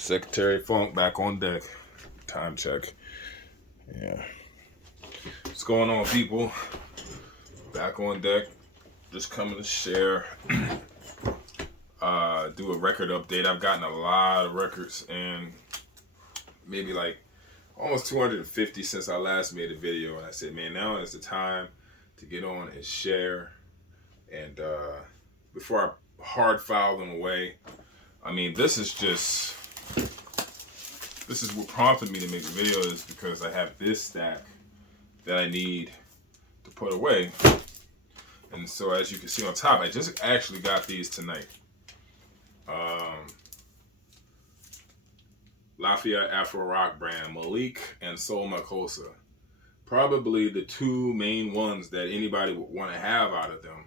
Secretary Funk back on deck. Time check. Yeah. What's going on, people? Back on deck. Just coming to share. Do a record update. I've gotten a lot of records and maybe like almost 250 since I last made a video. And I said, man, now is the time to get on and share. And before I hard file them away, I mean, this is what prompted me to make the video, is because I have this stack that I need to put away. And so as you can see on top, I just actually got these tonight. Lafayette Afro Rock brand, Malik and Soul Makosa. Probably the two main ones that anybody would want to have out of them.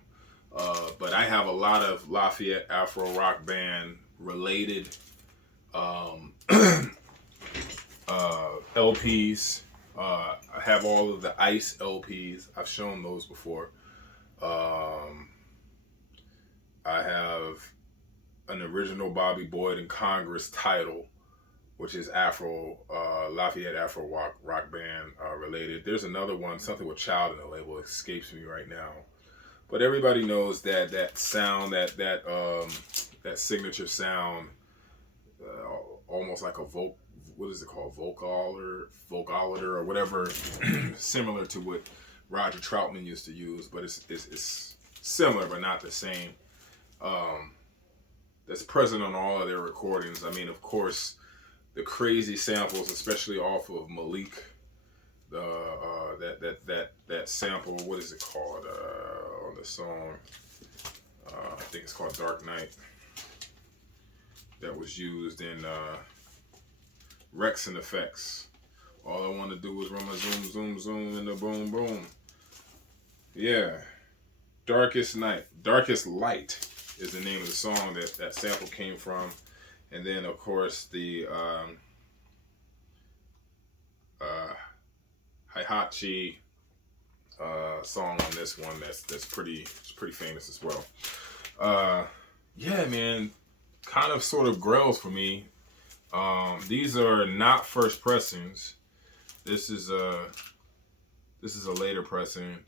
But I have a lot of Lafayette Afro Rock band related LPs. I have all of the Ice LPs. I've shown those before. I have an original Bobby Boyd and Congress title, which is Lafayette Afro Rock band related. There's another one, something with Child in the label, escapes me right now. But everybody knows that sound, that signature sound, almost like a what is it called? Vocalator or whatever, similar to what Roger Troutman used to use, but it's similar but not the same. That's present on all of their recordings. I mean, of course, the crazy samples, especially off of Malik, that sample, what is it called on the song? I think it's called Dark Night. That was used in Rex and Effects. All I want to do is run my zoom, zoom, zoom, and the boom, boom. Yeah. Darkest Night. Darkest Light is the name of the song that sample came from. And then, of course, the Hihachi song on this one that's pretty famous as well. Yeah, man, kind of sort of grails for me. These are not first pressings. This is a later pressing,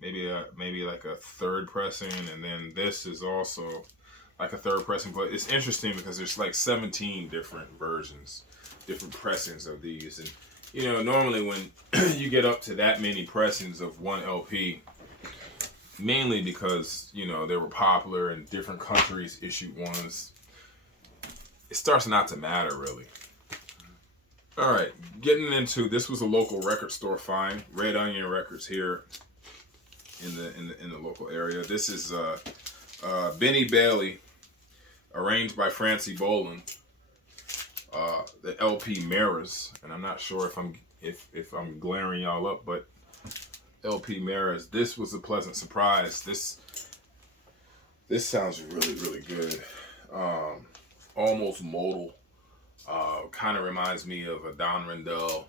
maybe like a third pressing, and then this is also like a third pressing. But it's interesting because there's like 17 different versions, different pressings of these. And you know, normally when you get up to that many pressings of one LP, mainly because, you know, they were popular and different countries issued ones, it starts not to matter really. All right, getting into, this was a local record store find, Red Onion Records here in the local area. This is Benny Bailey, arranged by Francie Boland. The LP Mirrors, and I'm not sure if I'm glaring y'all up, but LP Mirrors. This was a pleasant surprise. This sounds really good. Almost modal. Kind of reminds me of a Don Rendell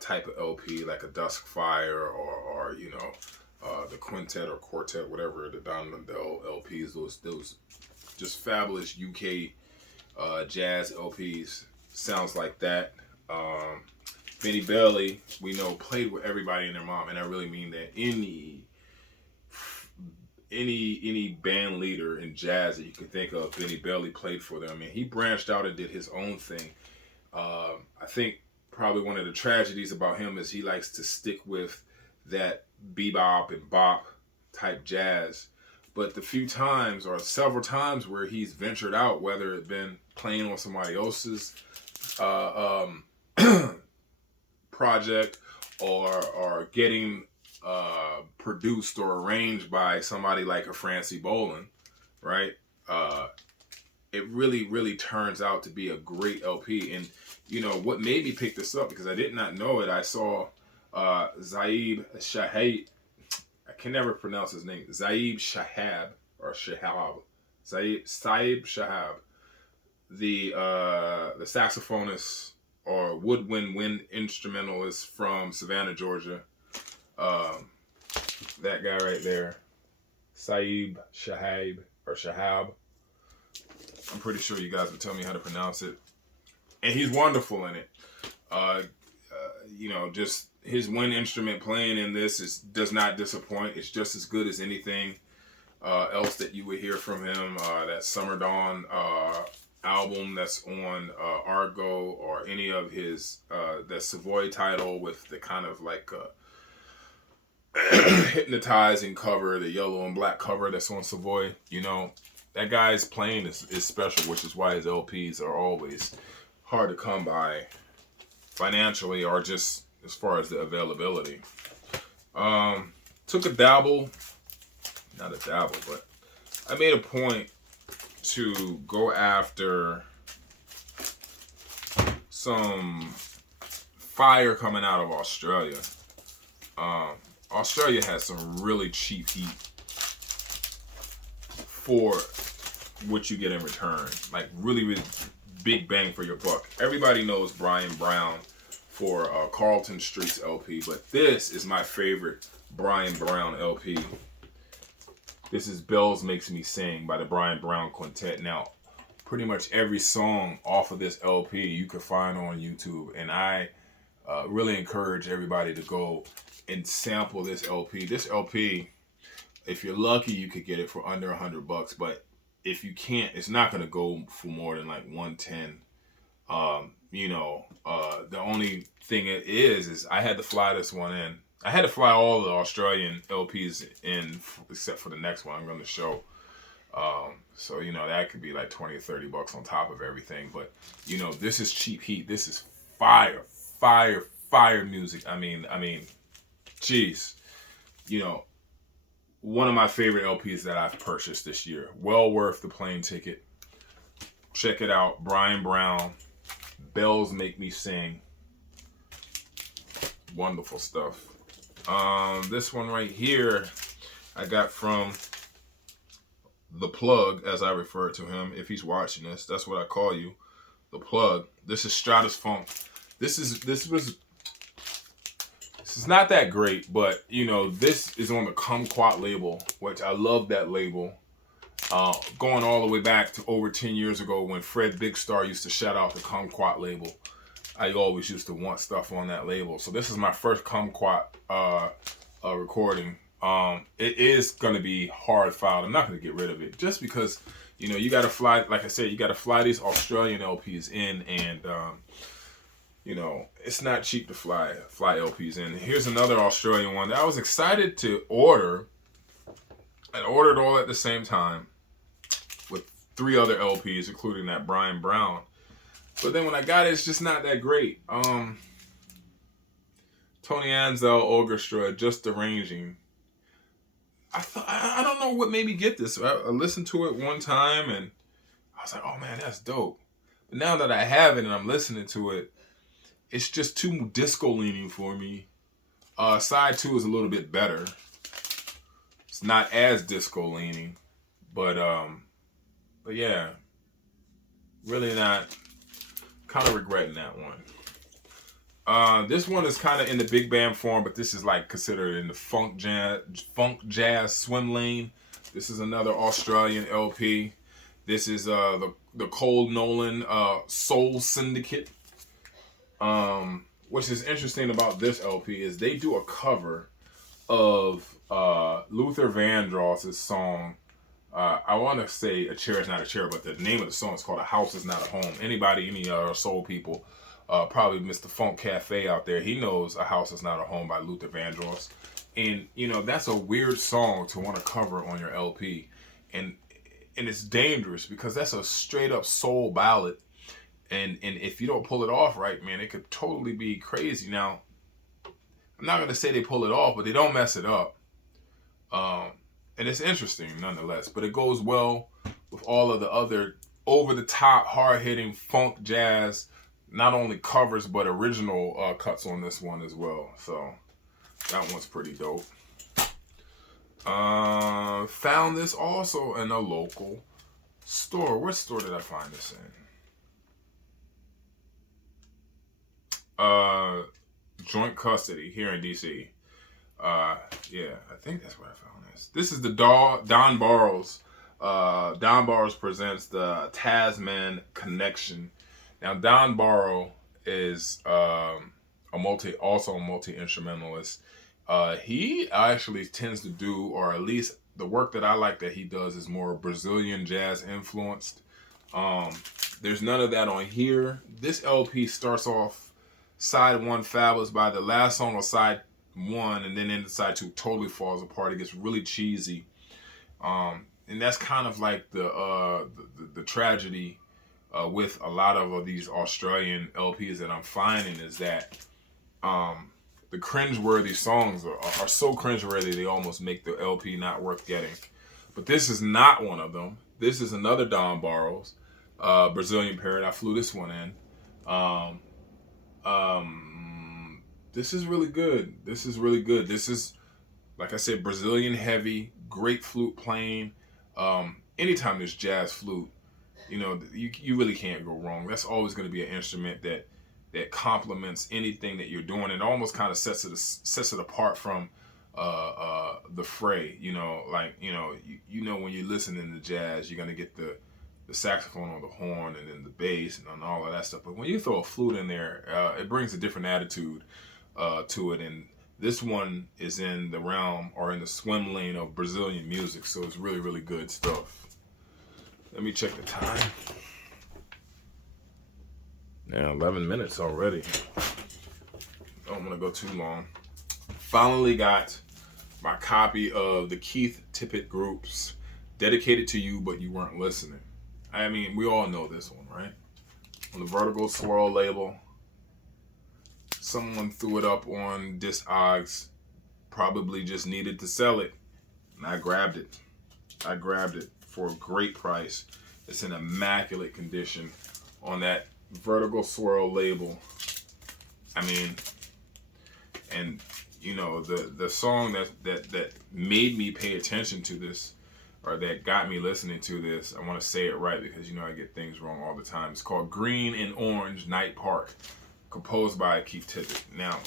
type of LP, like a Dusk Fire or you know, the Quintet or Quartet, whatever, the Don Rendell LPs. Those just fabulous UK jazz LPs. Sounds like that. Benny Bailey, we know, played with everybody and their mom, and I really mean that. Any band leader in jazz that you can think of, Benny Bailey played for them. I mean, he branched out and did his own thing. I think probably one of the tragedies about him is he likes to stick with that bebop and bop type jazz. But the few times or several times where he's ventured out, whether it's been playing on somebody else's project or getting produced or arranged by somebody like a Francie Boland, right? It really turns out to be a great LP. And you know what made me pick this up, because I did not know it. I saw Zaib Shahab. I can never pronounce his name. Zaib Shahab or Shahab. Zaib Shahab, the saxophonist or woodwind wind instrumentalist from Savannah, Georgia. That guy right there, Saib Shahab or Shahab. I'm pretty sure you guys would tell me how to pronounce it. And he's wonderful in it. You know, just his wind instrument playing in this does not disappoint. It's just as good as anything else that you would hear from him. That Summer Dawn album that's on Argo, or any of his that Savoy title with the kind of like hypnotizing cover, the yellow and black cover that's on Savoy. You know, that guy's playing is special, which is why his LPs are always hard to come by financially, or just as far as the availability. Took a dabble, not a dabble, but I made a point to go after some fire coming out of Australia. Australia has some really cheap heat for what you get in return. Like really, really big bang for your buck. Everybody knows Brian Brown for Carlton Street's LP, but this is my favorite Brian Brown LP. This is Bells Makes Me Sing by the Brian Brown Quintet. Now, pretty much every song off of this LP you can find on YouTube, and I really encourage everybody to go and sample this LP. This LP, if you're lucky, you could get it for under $100, but if you can't, it's not going to go for more than like 110. You know, the only thing it is I had to fly this one in. I had to fly all the Australian LPs in, except for the next one I'm going to show. So, you know, that could be like 20 or 30 bucks on top of everything. But, you know, this is cheap heat. This is fire music. I mean, geez, you know, one of my favorite LPs that I've purchased this year. Well worth the plane ticket. Check it out. Brian Brown. Bells Make Me Sing. Wonderful stuff. This one right here I got from The Plug, as I refer to him. If he's watching this, that's what I call you. The Plug. This is Stratus Funk. This is not that great, but you know, this is on the Kumquat label, which I love that label. Going all the way back to over 10 years ago when Fred Big Star used to shout out the Kumquat label. I always used to want stuff on that label. So this is my first Kumquat recording. It is going to be hard filed. I'm not going to get rid of it just because, you know, you got to fly, like I said, you got to fly these Australian LPs in, and you know, it's not cheap to fly LPs in. Here's another Australian one that I was excited to order. I ordered all at the same time with 3 other LPs, including that Brian Brown. But then when I got it, it's just not that great. Tony Ansel Orchestra, Just Arranging. I don't know what made me get this. I listened to it one time and I was like, oh man, that's dope. But now that I have it and I'm listening to it, it's just too disco leaning for me. Side 2 is a little bit better. It's not as disco leaning, but yeah, really not. Kind of regretting that one. This one is kind of in the big band form, but this is like considered in the funk jazz swim lane. This is another Australian LP. This is the Cole Nolan Soul Syndicate. Which is interesting about this LP is they do a cover of Luther Vandross's song. I want to say A Chair Is Not a Chair, but the name of the song is called A House Is Not a Home. Anybody, any soul people, probably Mr. Funk Cafe out there, he knows A House Is Not a Home by Luther Vandross. And, you know, that's a weird song to want to cover on your LP. And it's dangerous because that's a straight up soul ballad. And if you don't pull it off right, man, it could totally be crazy. Now, I'm not going to say they pull it off, but they don't mess it up. And it's interesting nonetheless. But it goes well with all of the other over-the-top, hard-hitting funk jazz, not only covers, but original cuts on this one as well. So that one's pretty dope. Found this also in a local store. What store did I find this in? Joint Custody here in DC. Yeah, I think that's where I found this. This is the Don Barros Don Barros presents the Tasman Connection. Now, Don Barrow is also a multi instrumentalist. He actually tends to do, or at least the work that I like that he does, is more Brazilian jazz influenced. There's none of that on here. This LP starts off side one fabulous by the last song on side one, and then into side two totally falls apart. It gets really cheesy. And that's kind of like the tragedy with a lot of these Australian LPs that I'm finding, is that the cringeworthy songs are so cringeworthy they almost make the LP not worth getting. But this is not one of them. This is another Don Barros, Brazilian Parrot. I flew this one in. This is really good. This is, like I said, Brazilian heavy, great flute playing. Anytime there's jazz flute, you really can't go wrong. That's always going to be an instrument that complements anything that you're doing. It almost kind of sets it apart from the fray. When you're listening to jazz, you're going to get the saxophone or the horn and then the bass and all of that stuff. But when you throw a flute in there, it brings a different attitude to it. And this one is in the realm, or in the swim lane, of Brazilian music. So it's really, really good stuff. Let me check the time. Now, 11 minutes already. Don't want to go too long. Finally got my copy of the Keith Tippett Group's Dedicated to You, But You Weren't Listening. I mean, we all know this one, right? On the Vertical Swirl label. Someone threw it up on Discogs, probably just needed to sell it, and I grabbed it. For a great price. It's in immaculate condition on that Vertical Swirl label. I mean, and the song that made me pay attention to this, or that got me listening to this, I want to say it right because I get things wrong all the time. It's called Green and Orange Night Park, composed by Keith Tippett. Now,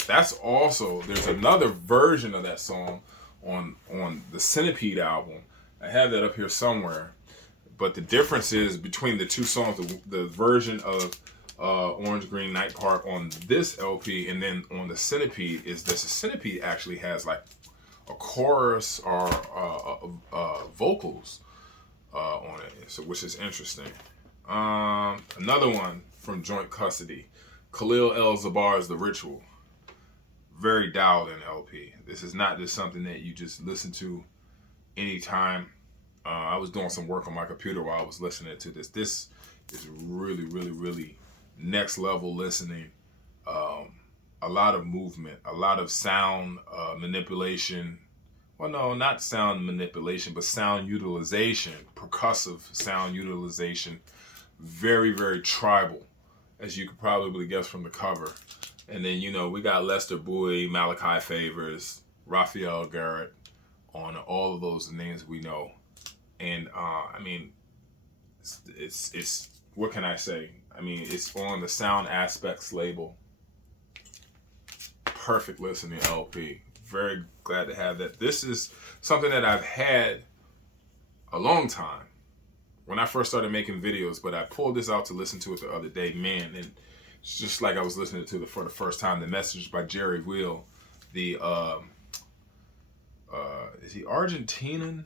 there's another version of that song on the Syndicate album. I have that up here somewhere. But the difference is between the two songs, the version of Orange Green Night Park on this LP and then on the Syndicate, is this. The Syndicate actually has like a chorus or vocals on it, so which is interesting. Another one from Joint Custody, Khalil El Zabar's The Ritual. Very dialed in LP. This is not just something that you just listen to anytime. I was doing some work on my computer while I was listening to this. This is really, really, really next level listening. A lot of movement, a lot of sound manipulation. Well, no, not sound manipulation, but sound utilization, percussive sound utilization. Very, very tribal, as you could probably guess from the cover. And then, we got Lester Bowie, Malachi Favors, Raphael Garrett on all of those names we know. And, it's what can I say? It's on the Sound Aspects label. Perfect listening LP. Very glad to have that. This is something that I've had a long time when I first started making videos, but I pulled this out to listen to it the other day, man, and it's just like I was listening to it for the first time. The Message by Jerry Will, the is he Argentinian?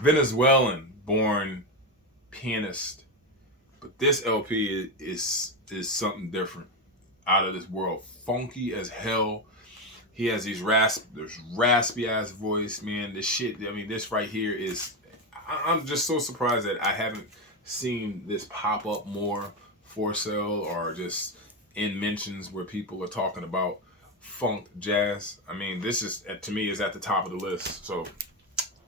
Venezuelan born pianist, but this LP is something different, out of this world, funky as hell. He has these raspy ass voice, man. This shit, this right here is, I'm just so surprised that I haven't seen this pop up more for sale or just in mentions where people are talking about funk jazz. This is, to me, is at the top of the list. So,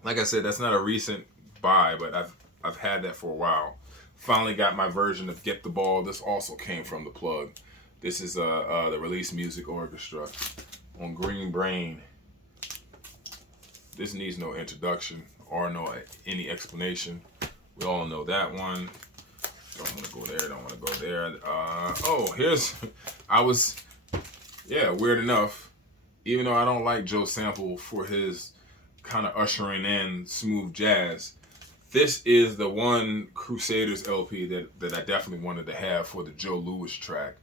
like I said, that's not a recent buy, but I've had that for a while. Finally got my version of Get the Ball. This also came from the plug. This is the Release Music Orchestra on Green Brain. This needs no introduction or any explanation. We all know that one. Don't want to go there. Weird enough. Even though I don't like Joe Sample for his kind of ushering in smooth jazz. This is the one Crusaders LP that I definitely wanted to have for the Joe Louis track,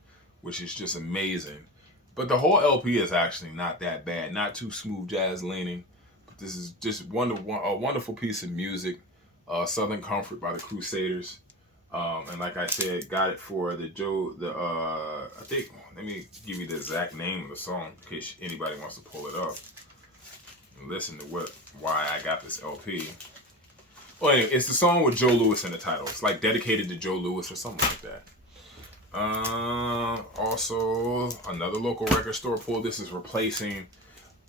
which is just amazing. But the whole LP is actually not that bad, not too smooth jazz leaning. But this is just a wonderful piece of music. Southern Comfort by the Crusaders. And like I said, got it for the I think, let me give you the exact name of the song in case anybody wants to pull it up and listen to why I got this LP. Well, anyway, it's the song with Joe Louis in the title. It's like dedicated to Joe Louis or something like that. Also, another local record store pull. This is replacing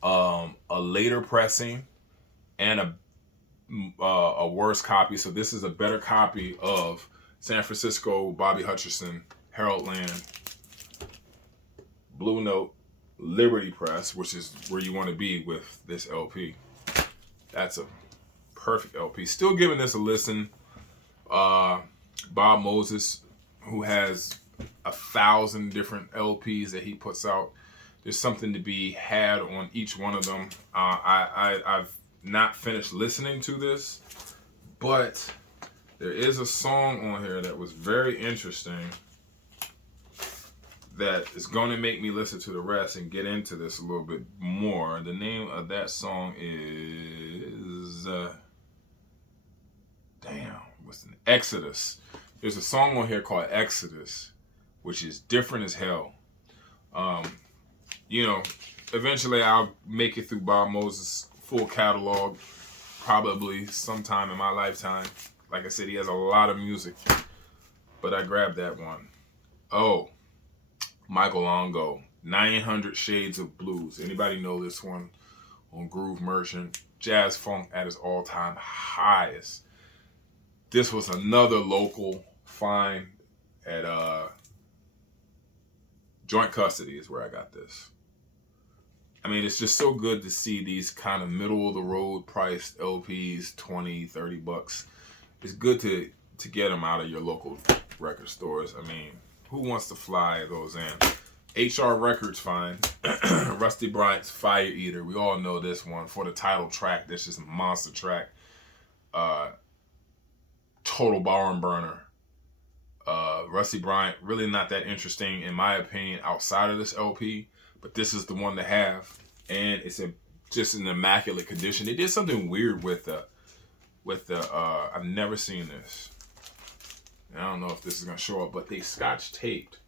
a later pressing and a worse copy. So this is a better copy of San Francisco, Bobby Hutcherson, Harold Land, Blue Note, Liberty Press, which is where you want to be with this LP. That's a perfect LP. Still giving this a listen. Bob Moses, who has 1,000 different LPs that he puts out. There's something to be had on each one of them. I've not finished listening to this, but there is a song on here that was very interesting that is going to make me listen to the rest and get into this a little bit more. The name of that song is what's an Exodus. There's a song on here called Exodus, which is different as hell. Eventually I'll make it through Bob Moses' full catalog, probably sometime in my lifetime. Like I said, he has a lot of music, but I grabbed that one. Oh, Michael Longo, 900 Shades of Blues. Anybody know this one? On Groove Merchant. Jazz funk at its all-time highest. This was another local find at Joint Custody is where I got this. I mean, it's just so good to see these kind of middle-of-the-road priced LPs, 20, 30 bucks. It's good to get them out of your local record stores. I mean, who wants to fly those in? HR Records fine. Rusty Bryant's Fire Eater. We all know this one for the title track. This is a monster track. Total barn burner. Rusty Bryant, really not that interesting in my opinion outside of this LP, but this is the one to have, and it's just an immaculate condition. They did something weird with the I've never seen this. I don't know if this is gonna show up, but they Scotch taped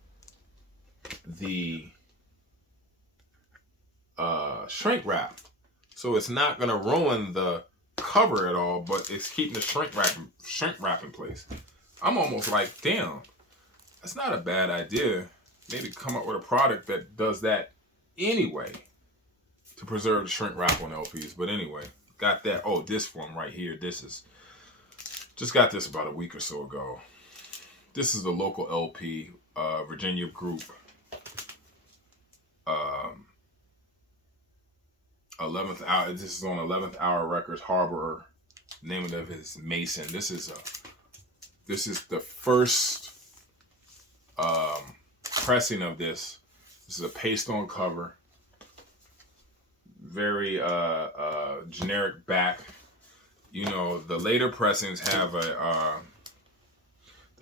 the shrink wrap, so it's not gonna ruin the cover at all, but it's keeping the shrink wrap in place. I'm almost like, damn, that's not a bad idea. Maybe come up with a product that does that anyway to preserve the shrink wrap on LPs. But anyway, got that. Oh, this one right here. Just got this about a week or so ago. This is the local LP, Virginia group. 11th hour. This is on 11th Hour Records. Harbor. Name of it is Mason. This is the first pressing of this. This is a paste on cover. Very generic back. You know, the later pressings have the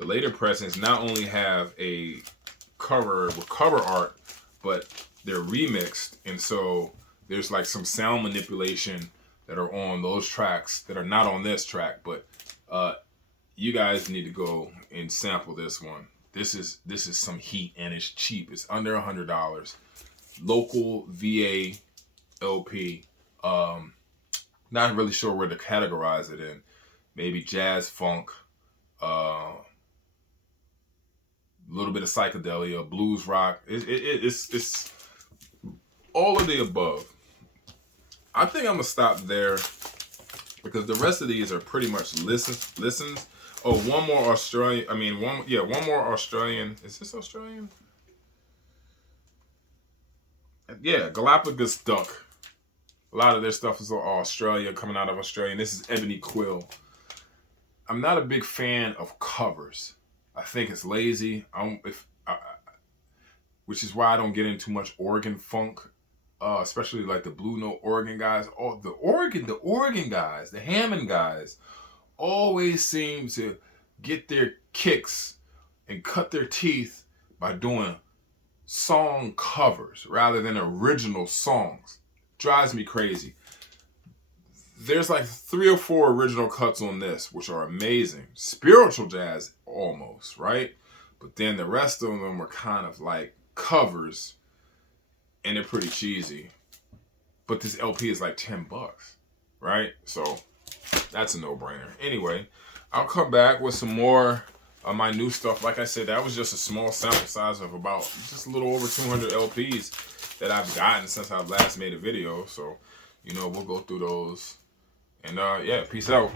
later pressings not only have a cover with cover art, but they're remixed, and so there's like some sound manipulation that are on those tracks that are not on this track, but you guys need to go and sample this one. This is some heat, and it's cheap. It's under $100. Local VA LP. Not really sure where to categorize it in. Maybe jazz, funk, a little bit of psychedelia, blues rock. It's all of the above. I think I'm gonna stop there because the rest of these are pretty much listens. Oh, one more Australian. One more Australian. Is this Australian? Yeah, Galapagos duck. A lot of their stuff is Australia, coming out of Australia. And this is Ebony Quill. I'm not a big fan of covers. I think it's lazy. Which is why I don't get into much organ funk. especially like the Blue Note organ guys, all the organ guys, the Hammond guys, always seem to get their kicks and cut their teeth by doing song covers rather than original songs. Drives me crazy. There's like 3 or 4 original cuts on this, which are amazing. Spiritual jazz, almost, right? But then the rest of them are kind of like covers, and they're pretty cheesy. But this LP is like $10, right? So that's a no-brainer. Anyway, I'll come back with some more of my new stuff. Like I said, that was just a small sample size of about just a little over 200 LPs that I've gotten since I last made a video. So, you know, we'll go through those. And yeah, peace out.